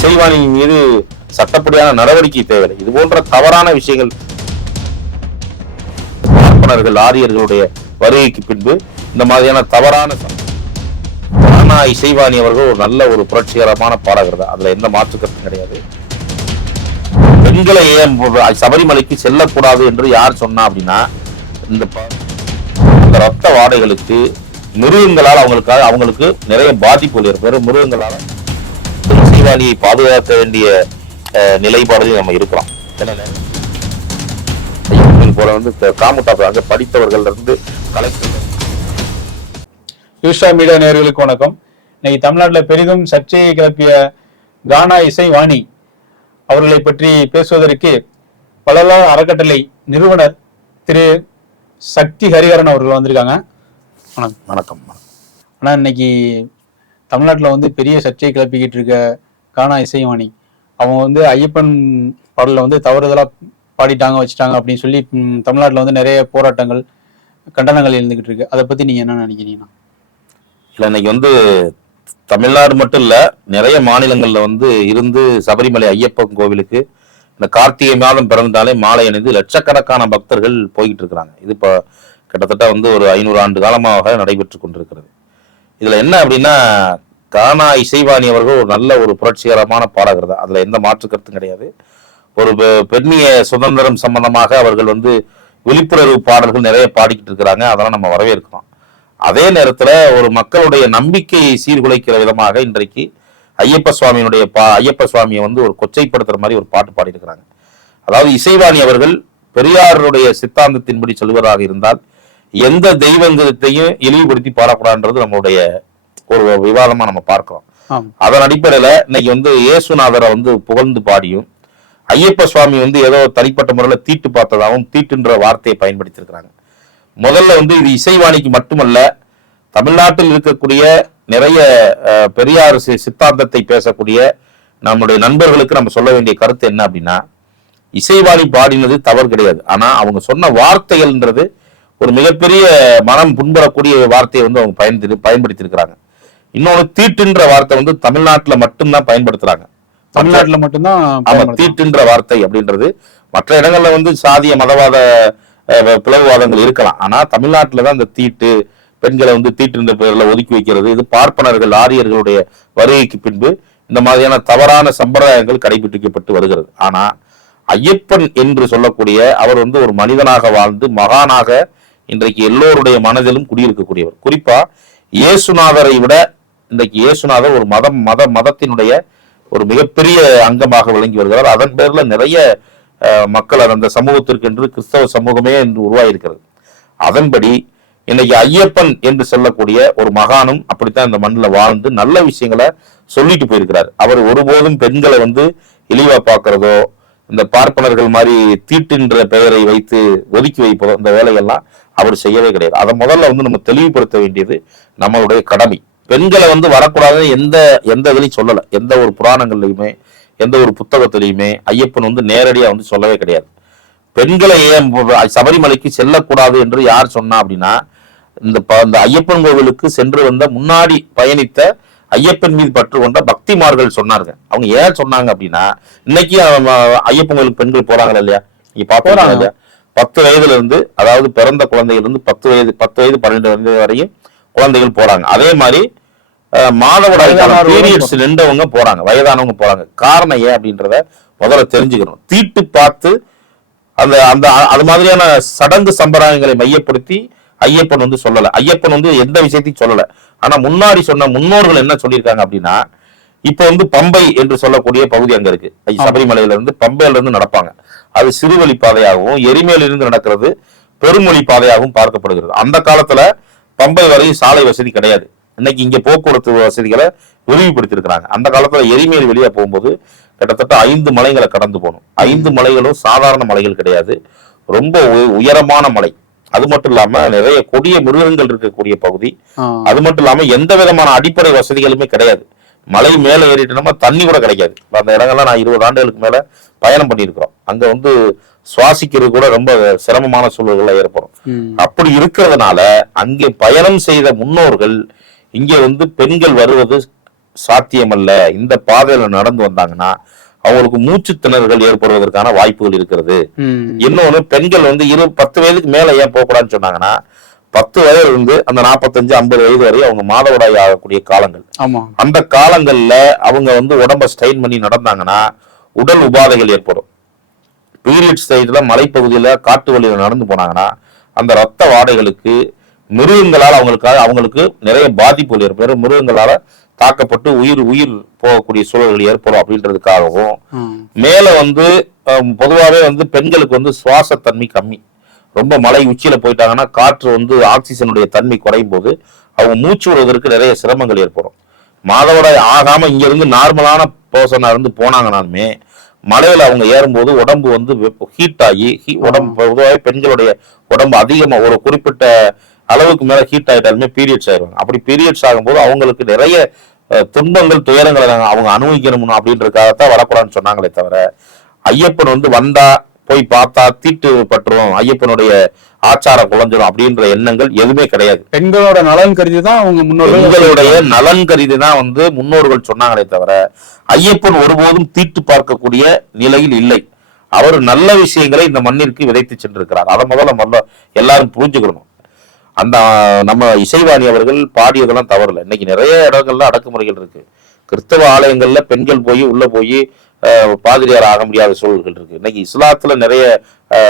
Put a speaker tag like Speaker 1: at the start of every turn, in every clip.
Speaker 1: இசைவாணி மீது சட்டப்படியான நடவடிக்கை தேவையில்லை. இது போன்ற தவறான விஷயங்கள் பார்ப்பனர்கள் ஆரியர்களுடைய வருகைக்கு பின்பு இந்த மாதிரியான தவறான ஆனா இசைவாணி அவர்கள் ஒரு நல்ல ஒரு புரட்சிகரமான பாடகர் தான். அதுல எந்த மாற்று கருத்தும் கிடையாது. பெண்களை ஏன் சபரிமலைக்கு செல்லக்கூடாது என்று யார் சொன்னா அப்படின்னா இந்த ரத்த வாடைகளுக்கு மிருகங்களால் அவங்களுக்காக அவங்களுக்கு நிறைய பாதிப்புகள் ஏற்படும். மிருகங்களால இசைவாணியை பாதுகாக்க வேண்டிய அஹ், நிலைப்பாடுகளில் நம்ம இருக்கிறோம். போல வந்து காமுட்டாப்பு அங்க படித்தவர்கள் இருந்து கலெக்டர்.
Speaker 2: யூஷா மீடியா நேயர்களுக்கு வணக்கம். இன்னைக்கு தமிழ்நாட்டில் பெரிதும் சர்ச்சையை கிளப்பிய கானா இசை வாணி அவர்களை பற்றி பேசுவதற்கு பலலார் அறக்கட்டளை நிறுவனர் திரு சக்தி ஹரிஹரன் அவர்கள் வந்திருக்காங்க. வணக்கம்.
Speaker 1: வணக்கம்.
Speaker 2: ஆனால் இன்னைக்கு தமிழ்நாட்டில் வந்து பெரிய சர்ச்சையை கிளப்பிக்கிட்டு இருக்க கானா இசைவாணி. அவங்க வந்து ஐயப்பன் பாடலில் வந்து தவறுதலாக பாடிட்டாங்க வச்சுட்டாங்க அப்படின்னு சொல்லி தமிழ்நாட்டில் வந்து நிறைய போராட்டங்கள் கண்டனங்கள் எழுந்துக்கிட்டு இருக்கு. அதை பற்றி நீங்கள் என்ன நினைக்கிறீங்கன்னா
Speaker 1: இல்லை இன்னைக்கு வந்து தமிழ்நாடு மட்டும் இல்லை நிறைய மாநிலங்களில் வந்து இருந்து சபரிமலை ஐயப்பன் கோவிலுக்கு இந்த கார்த்திகை மாதம் பிறந்தாலே மாலை அணிந்து லட்சக்கணக்கான பக்தர்கள் போய்கிட்டு இருக்கிறாங்க. இது இப்போ கிட்டத்தட்ட வந்து ஒரு ஐநூறு ஆண்டு காலமாக நடைபெற்று கொண்டிருக்கிறது. இதில் என்ன அப்படின்னா கானா இசைவாணி அவர்கள் ஒரு நல்ல ஒரு புரட்சிகரமான பாடகர் தான். அதில் எந்த மாற்று கருத்தும் கிடையாது. ஒரு பெ- பெண்ணிய சுதந்திரம் சம்பந்தமாக அவர்கள் வந்து விழிப்புணர்வு பாடல்கள் நிறைய பாடிக்கிட்டு இருக்கிறாங்க. அதெல்லாம் நம்ம வரவேற்கிறோம். அதே நேரத்தில் ஒரு மக்களுடைய நம்பிக்கையை சீர்குலைக்கிற விதமாக இன்றைக்கு ஐயப்ப சுவாமியினுடைய பா ஐயப்ப சுவாமியை வந்து ஒரு கொச்சைப்படுத்துற மாதிரி ஒரு பாட்டு பாடியிருக்கிறாங்க. அதாவது இசைவாணி அவர்கள் பெரியாருடைய சித்தாந்தத்தின்படி சொல்வதாக இருந்தால் எந்த தெய்வங்கத்தையும் இழிவுபடுத்தி பாடக்கூடாதுன்றது நம்மளுடைய ஒரு விவாதமா நம்ம பார்க்கிறோம். அதன் அடிப்படையில இன்னைக்கு வந்து இயேசுநாதரை வந்து புகழ்ந்து பாடியும் ஐயப்ப சுவாமி வந்து ஏதோ தனிப்பட்ட முறையில தீட்டு பார்த்ததாகவும் தீட்டுன்ற வார்த்தையை பயன்படுத்தியிருக்கிறாங்க. முதல்ல வந்து இது இசைவாணிக்கு மட்டுமல்ல தமிழ்நாட்டில் இருக்கக்கூடிய நிறைய பெரியார் சித்தாந்தத்தை பேசக்கூடிய நம்முடைய நண்பர்களுக்கு நம்ம சொல்ல வேண்டிய கருத்து என்ன அப்படின்னா இசைவாணி பாடினது தவறு கிடையாது. ஆனா அவங்க சொன்ன வார்த்தைகள்ன்றது ஒரு மிகப்பெரிய மனம் புண்படக்கூடிய வார்த்தையை வந்து அவங்க பயன்படுத்தி பயன்படுத்தியிருக்கிறாங்க. இன்னொன்று தீட்டுன்ற வார்த்தை வந்து தமிழ்நாட்டுல மட்டும்தான் பயன்படுத்துறாங்க.
Speaker 2: தமிழ்நாட்டில் மட்டும்தான்
Speaker 1: ஆமா. தீட்டுன்ற வார்த்தை அப்படின்றது மற்ற இடங்கள்ல வந்து சாதிய மதவாத பிளவுவாதங்கள் இருக்கலாம். ஆனா தமிழ்நாட்டுல தான் இந்த தீட்டு பெண்களை வந்து தீட்டுன்ற பேர்ல ஒதுக்கி வைக்கிறது இது பார்ப்பனர்கள் ஆரியர்களுடைய வருகைக்கு பின்பு இந்த மாதிரியான தவறான சம்பிரதாயங்கள் கடைபிடிக்கப்பட்டு வருகிறது. ஆனா ஐயப்பன் என்று சொல்லக்கூடிய அவர் வந்து ஒரு மனிதனாக வாழ்ந்து மகானாக இன்றைக்கு எல்லோருடைய மனதிலும் குடியிருக்கக்கூடியவர். குறிப்பா இயேசுநாதரை விட இன்றைக்கு இயேசுநாதர் ஒரு மதம் மத மதத்தினுடைய ஒரு மிகப்பெரிய அங்கமாக விளங்கி வருகிறார். அதன் பேர்ல நிறைய மக்கள் அந்த சமூகத்திற்கு என்று கிறிஸ்தவ சமூகமே என்று உருவாகியிருக்கிறது அதன்படி இன்னைக்கு ஐயப்பன் என்று சொல்லக்கூடிய ஒரு மகானும் அப்படித்தான் இந்த மண்ணில் வாழ்ந்து நல்ல விஷயங்களை சொல்லிட்டு போயிருக்கிறார். அவர் ஒருபோதும் பெண்களை வந்து இழிவா பார்க்கறதோ இந்த பார்ப்பனர்கள் மாதிரி தீட்டுன்ற பெயரை வைத்து ஒதுக்கி வைப்பதோ இந்த வேலையெல்லாம் அவர் செய்யவே கிடையாது. அதை முதல்ல வந்து நம்ம தெளிவுபடுத்த வேண்டியது நம்மளுடைய கடமை. பெண்களை வந்து வரக்கூடாதுன்னு எந்த எந்த இதுலையும் சொல்லலை. எந்த ஒரு புராணங்கள்லையுமே எந்த ஒரு புத்தகத்திலையுமே ஐயப்பன் வந்து நேரடியா வந்து சொல்லவே கிடையாது. பெண்களை ஏன் சபரிமலைக்கு செல்லக்கூடாது என்று யார் சொன்னா அப்படின்னா இந்த ப- இந்த ஐயப்பன் கோவிலுக்கு சென்று வந்த முன்னாடி பயணித்த ஐயப்பன் மீது பற்று கொண்ட பக்திமார்கள் சொன்னார்கள். அவங்க ஏன் சொன்னாங்க அப்படின்னா இன்னைக்கு ஐயப்பன் கோவிலுக்கு பெண்கள் போறாங்களா இல்லையா? நீங்க பாப்போறாங்க
Speaker 2: போறாங்க.
Speaker 1: இல்லையா? பத்து வயதுல இருந்து அதாவது பிறந்த குழந்தைகள் இருந்து பத்து வயது பத்து வயது பன்னெண்டு வயது வரையும் குழந்தைகள் போறாங்க. அதே மாதிரி அஹ், மாதவிடாய்
Speaker 2: வயதானவர்களும்
Speaker 1: பீரியட்ஸ் நின்றவங்க போறாங்க. வயதானவங்க போறாங்க. காரணம் ஏன் அப்படின்றத முதல்ல தெரிஞ்சுக்கணும். தீட்டு பார்த்து அந்த அந்த அது மாதிரியான சடங்கு சம்பிரதாயங்களை மையப்படுத்தி ஐயப்பன் வந்து சொல்லல. ஐயப்பன் வந்து எந்த விஷயத்தையும் சொல்லல. ஆனா முன்னாடி சொன்ன முன்னோர்கள் என்ன சொல்லியிருக்காங்க அப்படின்னா இப்ப வந்து பம்பை என்று சொல்லக்கூடிய பகுதி அங்க இருக்கு. சபரிமலையில இருந்து பம்பையில இருந்து நடப்பாங்க. அது சிறுவழி பாதையாகவும் எரிமேல இருந்து நடக்கிறது பெருமொழி பாதையாகவும் பார்க்கப்படுகிறது. அந்த காலத்துல பம்பை வரையும் சாலை வசதி கிடையாது. இன்னைக்கு இங்க போக்குவரத்து வசதிகளை விரிவுபடுத்தியிருக்கிறாங்க. அந்த காலத்துல எரிமேல் வெளியே போகும்போது கிட்டத்தட்ட ஐந்து மலைகளை கடந்து போகணும். ஐந்து மலைகளும் சாதாரண மலைகள் கிடையாது. ரொம்ப உய- உயரமான மலை. அது மட்டும் இல்லாம நிறைய கொடிய மிருகங்கள் இருக்கக்கூடிய பகுதி. அது மட்டும் இல்லாம எந்த விதமான அடிப்படை வசதிகளுமே கிடையாது. மலை மேல ஏறிட்டோம்னா தண்ணி கூட கிடைக்காது. அந்த இடங்கள்லாம் நான் இருபது ஆண்டுகளுக்கு மேல பயணம் பண்ணியிருக்கிறோம். அங்க வந்து சுவாசிக்கிறது கூட ரொம்ப சிரமமான சூழல்கள் ஏற்படும். அப்படி இருக்கிறதுனால அங்கே பயணம் செய்த முன்னோர்கள் இங்கே வந்து பெண்கள் வருவது சாத்தியமல்ல. இந்த பாதையில நடந்து வந்தாங்கன்னா அவங்களுக்கு மூச்சு திணறுகள் ஏற்படுவதற்கான வாய்ப்புகள் இருக்கிறது. இன்னொன்னு பெண்கள் வந்து இரு பத்து வயதுக்கு மேல ஏன் போகக்கூடாதுன்னு சொன்னாங்கன்னா பத்து வயதுல இருந்து அந்த நாற்பத்தஞ்சு ஐம்பது வயது வரை அவங்க மாதவிடாய் ஆகக்கூடிய காலங்கள். அந்த காலங்கள்ல அவங்க வந்து உடம்ப ஸ்ட்ரெயின் பண்ணி நடந்தாங்கன்னா உடல் உபாதைகள் ஏற்படும். பீரியட் ஸ்டேஜ்ல மலைப்பகுதியில காட்டு வழியில நடந்து போனாங்கன்னா அந்த ரத்த வாடைகளுக்கு மிருகங்களால் அவங்களுக்காக அவங்களுக்கு நிறைய பாதிப்புகள் ஏற்படும். மிருகங்களால தாக்கப்பட்டு உயிர் உயிர் போகக்கூடிய சூழல்கள் ஏற்படும் அப்படின்றதுக்காகவும். மேல வந்து ஹம், பொதுவாவே வந்து பெண்களுக்கு வந்து சுவாசத்தன்மை கம்மி. ரொம்ப மலை உச்சியில போயிட்டாங்கன்னா காற்று வந்து ஆக்சிஜனுடைய தன்மை குறையும் போது அவங்க மூச்சு விடுவதற்கு நிறைய சிரமங்கள் ஏற்படும். மாதவிடாய் ஆகாம இங்க இருந்து நார்மலான பர்சனா இருந்து போனாங்கனாலுமே மலையில அவங்க ஏறும்போது உடம்பு வந்து ஹீட் ஆகி உடம்பு பொதுவாகவே பெண்களுடைய உடம்பு அதிகமா ஒரு குறிப்பிட்ட அளவுக்கு மேல ஹீட் ஆயிட்டாலுமே பீரியட்ஸ் ஆயிடுவாங்க அப்படி பீரியட்ஸ் ஆகும்போது அவங்களுக்கு நிறைய துன்பங்கள் துயரங்களை அவங்க அனுபவிக்கணும் அப்படின்றதுக்காகத்தான் வரக்கூடாதுன்னு சொன்னாங்களே தவிர ஐயப்பன் வந்து வந்தா போய் பார்த்தா தீட்டு பட்டுரும். ஐயப்பனுடைய ஆச்சாரம் குலைஞ்சிரும் அப்படின்ற எண்ணங்கள் எதுவுமே கிடையாது.
Speaker 2: பெண்களோட நலன் கருதி தான் அவங்க முன்னோர்கள்
Speaker 1: பெண்களுடைய நலன் கருதி தான் வந்து முன்னோர்கள் சொன்னாங்களே தவிர ஐயப்பன் ஒருபோதும் தீட்டு பார்க்கக்கூடிய நிலையில் இல்லை. அவர் நல்ல விஷயங்களை இந்த மண்ணிற்கு விதைத்து சென்றிருக்கிறார். அதை முதல்ல முதல்ல எல்லாரும் புரிஞ்சுக்கணும். அந்த நம்ம இசைவாணி அவர்கள் பாடியதெல்லாம் தவறில்லை இன்னைக்கு நிறைய இடங்கள்ல அடக்குமுறைகள் இருக்கு. கிறிஸ்தவ ஆலயங்கள்ல பெண்கள் போய் உள்ள போய் பாதிரியார் ஆக முடியாத சூழல்கள் இருக்கு. இன்னைக்கு இஸ்லாத்துல நிறைய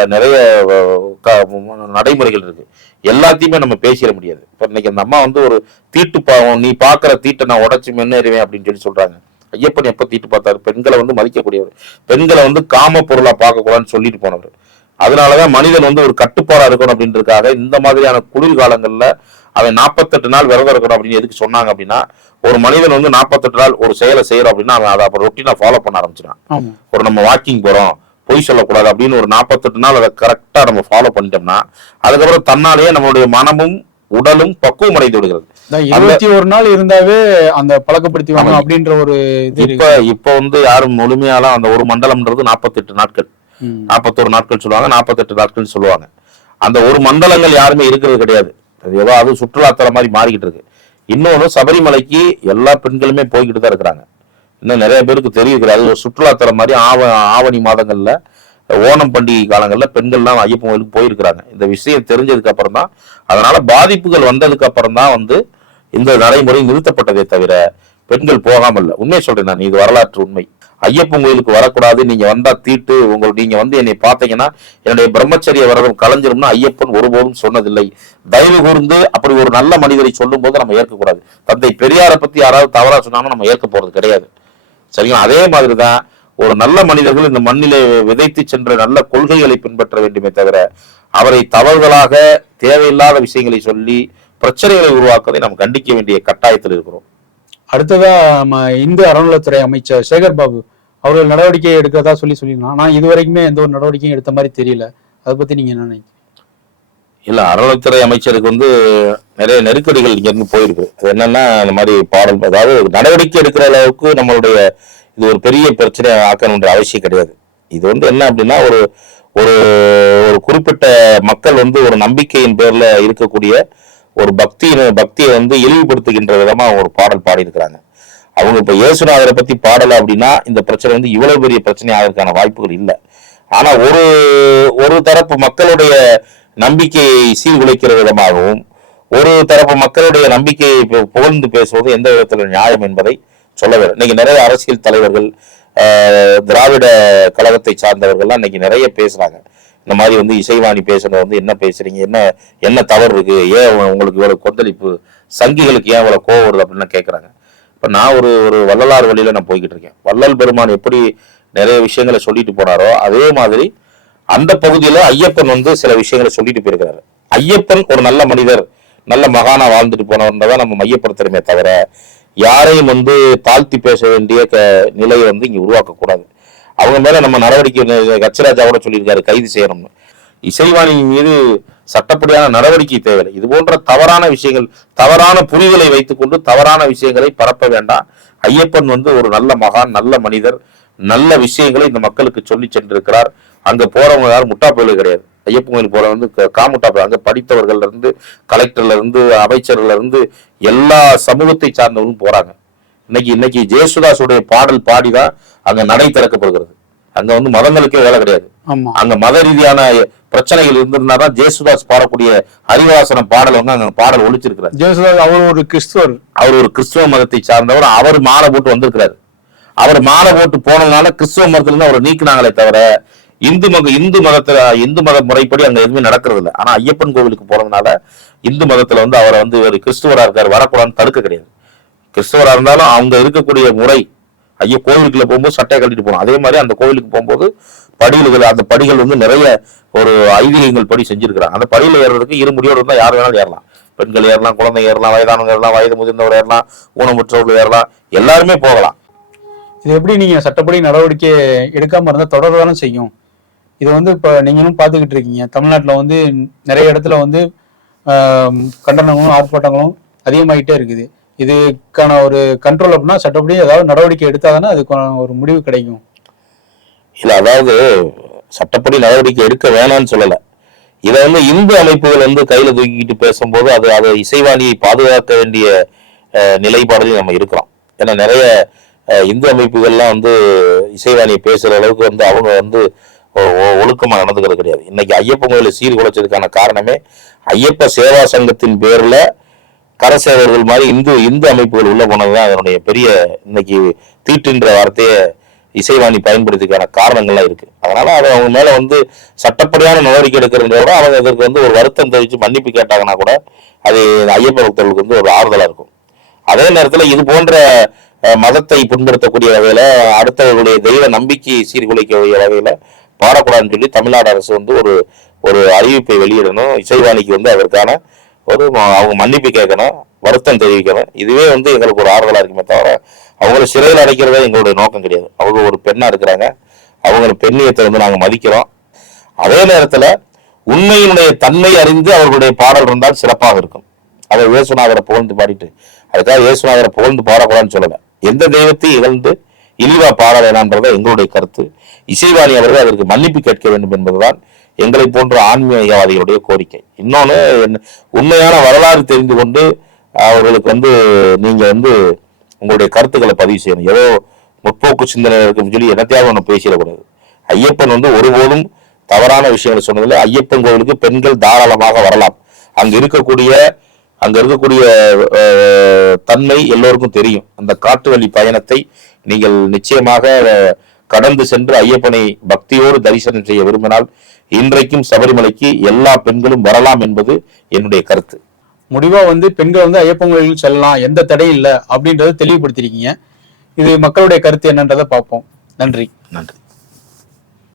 Speaker 1: நிறைய க- நடைமுறைகள் இருக்கு. எல்லாத்தையுமே நம்ம பேசிட முடியாது. இப்ப இன்னைக்கு அந்த அம்மா வந்து ஒரு தீட்டு பாவம் நீ பாக்குற தீட்டை நான் உடச்சி முன்னேறுவேன் அப்படின்னு சொல்லி சொல்றாங்க. ஐயப்பன் எப்ப தீட்டு பார்த்தாரு? பெண்களை வந்து மதிக்கக்கூடியவர். பெண்களை வந்து காம பொருளா பார்க்க கூடாதுன்னு சொல்லிட்டு போனவர். அதனாலதான் மனிதன் வந்து ஒரு கட்டுப்பாடா இருக்கணும் அப்படின்றதுக்காக இந்த மாதிரியான குளிர்காலங்கள்ல அவன் நாற்பத்தெட்டு நாள் விரதம் இருக்கணும் அப்படின்னு எதுக்கு சொன்னாங்க அப்படின்னா ஒரு மனிதன் வந்து நாற்பத்தெட்டு நாள் ஒரு செயலை செய்யறோம் அப்படின்னா அவன் அதை அப்புறம் ரொட்டீனா ஃபாலோ பண்ண ஆரம்பிச்சிடான் ஒரு நம்ம வாக்கிங் போறோம் பொய் சொல்லக்கூடாது அப்படின்னு ஒரு நாற்பத்தெட்டு நாள் அதை கரெக்டா நம்ம ஃபாலோ பண்ணிட்டோம்னா அதுக்கப்புறம் தன்னாலேயே நம்மளுடைய மனமும் உடலும் பக்குவம் அடைந்து விடுகிறது
Speaker 2: இருபத்தி ஒரு நாள் இருந்தாவே அந்த பழக்கப்படுத்தி. அப்படின்ற ஒரு
Speaker 1: இப்ப இப்ப வந்து யாரும் முழுமையாலாம் அந்த ஒரு மண்டலம்ன்றது நாற்பத்தெட்டு நாட்கள். நாற்பத்தோரு நாட்கள் சொல்லுவாங்க நாற்பத்தெட்டு நாட்கள் சொல்லுவாங்க. அந்த ஒரு மண்டலங்கள் யாருமே இருக்கிறது கிடையாது. அது ஏதோ அது சுற்றுலாத்தலம் மாதிரி மாறிக்கிட்டு இருக்கு. இன்னொன்னு சபரிமலைக்கு எல்லா பெண்களுமே போய்கிட்டு தான் இருக்கிறாங்க. இன்னும் நிறைய பேருக்கு தெரியுது அது ஒரு சுற்றுலாத்தலம் மாதிரி ஆவ ஆவணி மாதங்களில் ஓணம் பண்டிகை காலங்களில் பெண்கள்லாம் ஐயப்பன் கோயிலுக்கு போயிருக்கிறாங்க. இந்த விஷயம் தெரிஞ்சதுக்கு அப்புறம் தான் அதனால பாதிப்புகள் வந்ததுக்கு அப்புறம் தான் வந்து இந்த நடைமுறை நிறுத்தப்பட்டதே தவிர பெண்கள் போகாமல் இல்லை உண்மையை சொல்றேன் நான் இது வரலாற்று உண்மை. ஐயப்பன் கோயிலுக்கு வரக்கூடாது நீங்க வந்தா தீட்டு உங்கள் நீங்க வந்து என்னை பார்த்தீங்கன்னா என்னுடைய பிரம்மச்சரிய விரதம் கலைஞ்சிரும்னா ஐயப்பன் ஒருபோதும் சொன்னதில்லை. தயவு கூர்ந்து அப்படி ஒரு நல்ல மனிதரை சொல்லும் போது நம்ம ஏற்கக்கூடாது. தந்தை பெரியாரை பத்தி யாராவது தவறா சொன்னாங்கன்னா நம்ம ஏற்க போறது கிடையாது. சரிங்களா அதே மாதிரி தான் ஒரு நல்ல மனிதர்கள் இந்த மண்ணிலே விதைத்து சென்ற நல்ல கொள்கைகளை பின்பற்ற வேண்டுமே தவிர அவரை தவறுதலாக தேவையில்லாத விஷயங்களை சொல்லி பிரச்சனைகளை உருவாக்குவதை நாம் கண்டிக்க வேண்டிய கட்டாயத்தில் இருக்கிறோம்.
Speaker 2: அடுத்ததா நம்ம இந்து அறநிலத்துறை அமைச்சர் சேகர் பாபு அவர்கள் நடவடிக்கை எடுக்கிறதா சொல்லி சொல்லியிருந்தோம் ஆனால் இது வரைக்குமே எந்த ஒரு நடவடிக்கையும் எடுத்த மாதிரி தெரியல. அதை பத்தி நீங்க என்ன நினைக்கிறீங்க?
Speaker 1: இல்ல அறநிலைத்துறை அமைச்சருக்கு வந்து நிறைய நெருக்கடிகள் இங்க இருந்து போயிருக்கு. அது என்னன்னா இந்த மாதிரி பாடல் அதாவது நடவடிக்கை எடுக்கிற அளவுக்கு நம்மளுடைய இது ஒரு பெரிய பிரச்சனை ஆக்கணுன்ற அவசியம் கிடையாது. இது வந்து என்ன அப்படின்னா ஒரு ஒரு ஒரு குறிப்பிட்ட மக்கள் வந்து ஒரு நம்பிக்கையின் பேர்ல இருக்கக்கூடிய ஒரு பக்தி பக்தியை வந்து இழிவுபடுத்துகின்ற விதமா அவங்க ஒரு பாடல் பாடியிருக்கிறாங்க. அவங்க இப்ப இயேசுநாதரை பத்தி பாடல அப்படின்னா இந்த பிரச்சனை வந்து இவ்வளவு பெரிய பிரச்சனை ஆகிறதுக்கான வாய்ப்புகள் இல்லை. ஆனா ஒரு ஒரு தரப்பு மக்களுடைய நம்பிக்கையை சீர்குலைக்கிற விதமாகவும் ஒரு தரப்பு மக்களுடைய நம்பிக்கையை புகழ்ந்து பேசுவது எந்த விதத்துல நியாயம் என்பதை சொல்ல வேண்டும். இன்னைக்கு நிறைய அரசியல் தலைவர்கள் ஆஹ், திராவிட கழகத்தை சார்ந்தவர்கள்லாம் இன்னைக்கு நிறைய பேசுறாங்க. இந்த மாதிரி வந்து இசைவாணி பேசுறது வந்து என்ன பேசுறீங்க? என்ன என்ன தவறு இருக்கு? ஏன் உங்களுக்கு இவ்வளவு கொந்தளிப்பு? சங்கிகளுக்கு ஏன் இவ்வளவு கோவம் வருது அப்படின்னு கேட்கறாங்க இப்ப நான் ஒரு ஒரு வள்ளலார் வழியில நான் போய்கிட்டு இருக்கேன். வள்ளல் பெருமான் எப்படி நிறைய விஷயங்களை சொல்லிட்டு போனாரோ அதே மாதிரி அந்த பகுதியில ஐயப்பன் வந்து சில விஷயங்களை சொல்லிட்டு போயிருக்கிறாரு. ஐயப்பன் ஒரு நல்ல மனிதர் நல்ல மகானா வாழ்ந்துட்டு போனவன்றதான் நம்ம மையப்படுத்துறமே தவிர யாரையும் வந்து தாழ்த்தி பேச வேண்டிய க நிலையை வந்து இங்க உருவாக்க கூடாது அவங்க மேல நம்ம நடவடிக்கை கச்சராஜா கூட சொல்லியிருக்காரு கைது செய்யணும்னு. இசைவாணி மீது சட்டப்படியான நடவடிக்கை தேவையில்லை. இது போன்ற தவறான விஷயங்கள் தவறான புரிதலை வைத்துக்கொண்டு தவறான விஷயங்களை பரப்ப வேண்டாம். ஐயப்பன் வந்து ஒரு நல்ல மகான் நல்ல மனிதர் நல்ல விஷயங்களை இந்த மக்களுக்கு சொல்லி சென்றிருக்கிறார். அங்க போறவங்க யாரும் முட்டா பயில கிடையாது. ஐயப்பன் கோயில் போற வந்து காமுட்டா போய் அங்க படித்தவர்கள்ல இருந்து கலெக்டர்ல இருந்து அமைச்சர்ல இருந்து எல்லா சமூகத்தை சார்ந்தவர்களும் போறாங்க. இன்னைக்கு இன்னைக்கு ஜேசுதாஸுடைய பாடல் பாடிதான் அங்க நடை திறக்கப்படுகிறது. அங்க வந்து மதங்களுக்கே வேலை கிடையாது. அங்க மத ரீதியான பிரச்சனைகள் இருந்திருந்தாதான் ஜேசுதாஸ் பாடக்கூடிய ஹரிவாசனம் பாடல் வந்து அங்க பாடல் ஒழிச்சிருக்கிறார்.
Speaker 2: ஜேசுதாஸ் அவர் ஒரு கிறிஸ்துவர்.
Speaker 1: அவர் ஒரு கிறிஸ்துவ மதத்தை சார்ந்தவர். அவர் மாலை போட்டு வந்திருக்கிறார். அவர் மாலை போட்டு போனதுனால கிறிஸ்துவ மதத்துல இருந்து அவரை நீக்கினாங்களே தவிர இந்து மத இந்து மதத்துல இந்து மத முறைப்படி அங்க எதுவுமே நடக்கிறது இல்லை ஆனா ஐயப்பன் கோவிலுக்கு போனதுனால இந்து மதத்துல வந்து அவரை வந்து ஒரு கிறிஸ்துவரா இருக்காரு வரக்கூடாதுன்னு தடுக்க கிடையாது. கிறிஸ்தவராக இருந்தாலும் அவங்க இருக்கக்கூடிய முறை ஐயோ கோவிலுக்குள்ள போகும்போது சட்டையை கட்டிட்டு போகணும். அதே மாதிரி அந்த கோவிலுக்கு போகும்போது படிகள் அந்த படிகள் வந்து நிறைய ஒரு ஐதீகங்கள் படி செஞ்சிருக்கிறாங்க. அந்த படியில் ஏறுறதுக்கு இரு முடியோடு இருந்தால் யார் வேணாலும் ஏறலாம். பெண்கள் ஏறலாம் குழந்தை ஏறலாம் வயதானவங்க ஏறலாம் வயது முதிர்ந்தவர் ஏறலாம் ஊனமுற்றவர்கள் ஏறலாம் எல்லாருமே போகலாம்.
Speaker 2: இது எப்படி நீங்க சட்டப்படி நடவடிக்கை எடுக்காம இருந்தால் தொடரதானே செய்யும்? இது வந்து இப்போ நீங்களும் பார்த்துக்கிட்டு இருக்கீங்க. தமிழ்நாட்டில் வந்து நிறைய இடத்துல வந்து கண்டனங்களும் ஆர்ப்பாட்டங்களும் அதிகமாகிட்டே இருக்குது. இதுக்கான ஒரு கண்ட்ரோல் அப்படின்னா சட்டப்படி ஏதாவது நடவடிக்கை எடுத்தாதானே அதுக்கான ஒரு முடிவு கிடைக்கும்.
Speaker 1: இல்லை அதாவது சட்டப்படி நடவடிக்கை எடுக்க வேணாம்னு சொல்லலை. இதை வந்து இந்து அமைப்புகள் வந்து கையில் தூக்கிக்கிட்டு பேசும்போது அது அதை இசைவாணியை பாதுகாக்க வேண்டிய அஹ், நிலைப்பாடுலையும் நம்ம இருக்கிறோம். ஏன்னா நிறைய இந்து அமைப்புகள்லாம் வந்து இசைவாணியை பேசுகிற அளவுக்கு வந்து அவங்க வந்து ஒழுக்கமாக நடந்துக்கிறது கிடையாது. இன்னைக்கு ஐயப்பன் கோயிலை சீர்குலைச்சதுக்கான காரணமே ஐயப்ப சேவா சங்கத்தின் பேரில் கரசேவர்கள் மாதிரி இந்து இந்து அமைப்புகள் உள்ள போனதுதான் அதனுடைய பெரிய இன்னைக்கு தீட்டுன்ற வார்த்தையை இசைவாணி பயன்படுத்திக்கான காரணங்கள்லாம் இருக்கு. அதனால அவங்க அவங்க மேல வந்து சட்டப்படியான நடவடிக்கை எடுக்கிறத விட அவங்க இதற்கு வந்து ஒரு வருத்தம் தெரிவித்து மன்னிப்பு கேட்டாங்கன்னா கூட அது ஐயப்ப பக்தர்களுக்கு வந்து ஒரு ஆறுதலா இருக்கும். அதே நேரத்துல இது போன்ற மதத்தை புண்படுத்தக்கூடிய வகையில அடுத்தவர்களுடைய தெய்வ நம்பிக்கையை சீர்குலைக்கக்கூடிய வகையில பாடக்கூடாதுன்னு சொல்லி தமிழ்நாடு அரசு வந்து ஒரு ஒரு அறிவிப்பை வெளியிடணும். இசைவாணிக்கு வந்து அதற்கான ஒரு அவங்க மன்னிப்பு கேட்கணும் வருத்தம் தெரிவிக்கணும். இதுவே வந்து எங்களுக்கு ஒரு ஆறுதலாக இருக்குமே தவிர அவங்கள சிறையில் அடைக்கிறதே எங்களுடைய நோக்கம் கிடையாது. அவங்க ஒரு பெண்ணாக இருக்கிறாங்க. அவங்க பெண்ணியத்தை வந்து நாங்கள் மதிக்கிறோம். அதே நேரத்தில் உண்மையினுடைய தன்மை அறிந்து அவர்களுடைய பாடல் இருந்தால் சிறப்பாக இருக்கும். அதை இயேசுநாதரை புகழ்ந்து பாடிட்டு அதுக்காக இயேசுநாதரை புகழ்ந்து பாடக்கூடாதுன்னு சொல்லுவேன் எந்த தெய்வத்தை இகழ்ந்து இழிவா பாட வேணாம்ன்றத எங்களுடைய கருத்து. இசைவாணி அவர்கள் அதற்கு மன்னிப்பு கேட்க வேண்டும் என்பதுதான் எங்களை போன்ற ஆன்மீகவாதிகளுடைய கோரிக்கை. இன்னொன்னு உண்மையான வரலாறு தெரிந்து கொண்டு அவர்களுக்கு வந்து நீங்க வந்து உங்களுடைய கருத்துக்களை பதிவு செய்யணும். ஏதோ முற்போக்கு சிந்தனை இருக்குன்னு சொல்லி என்னத்தையாவது ஒன்று பேசிடக்கூடாது. ஐயப்பன் வந்து ஒருபோதும் தவறான விஷயங்களை சொன்னதில்லை. ஐயப்பன் கோவிலுக்கு பெண்கள் தாராளமாக வரலாம். அங்கே இருக்கக்கூடிய அங்க இருக்கக்கூடிய அஹ், தன்மை எல்லோருக்கும் தெரியும். அந்த காட்டு வழி பயணத்தை நீங்கள் நிச்சயமாக கடந்து சென்று ஐயப்பனை பக்தியோடு தரிசனம் செய்ய விரும்பினால் இன்றைக்கும் சபரிமலைக்கு எல்லா பெண்களும் வரலாம் என்பது என்னுடைய கருத்து.
Speaker 2: முடிவா வந்து பெண்கள் வந்து ஐயப்பன் கோயிலுக்கு செல்லலாம் எந்த தடையும் இல்லை அப்படின்றத தெளிவுபடுத்திருக்கீங்க. இது மக்களுடைய கருத்து என்னன்றதை பார்ப்போம். நன்றி.
Speaker 1: நன்றி.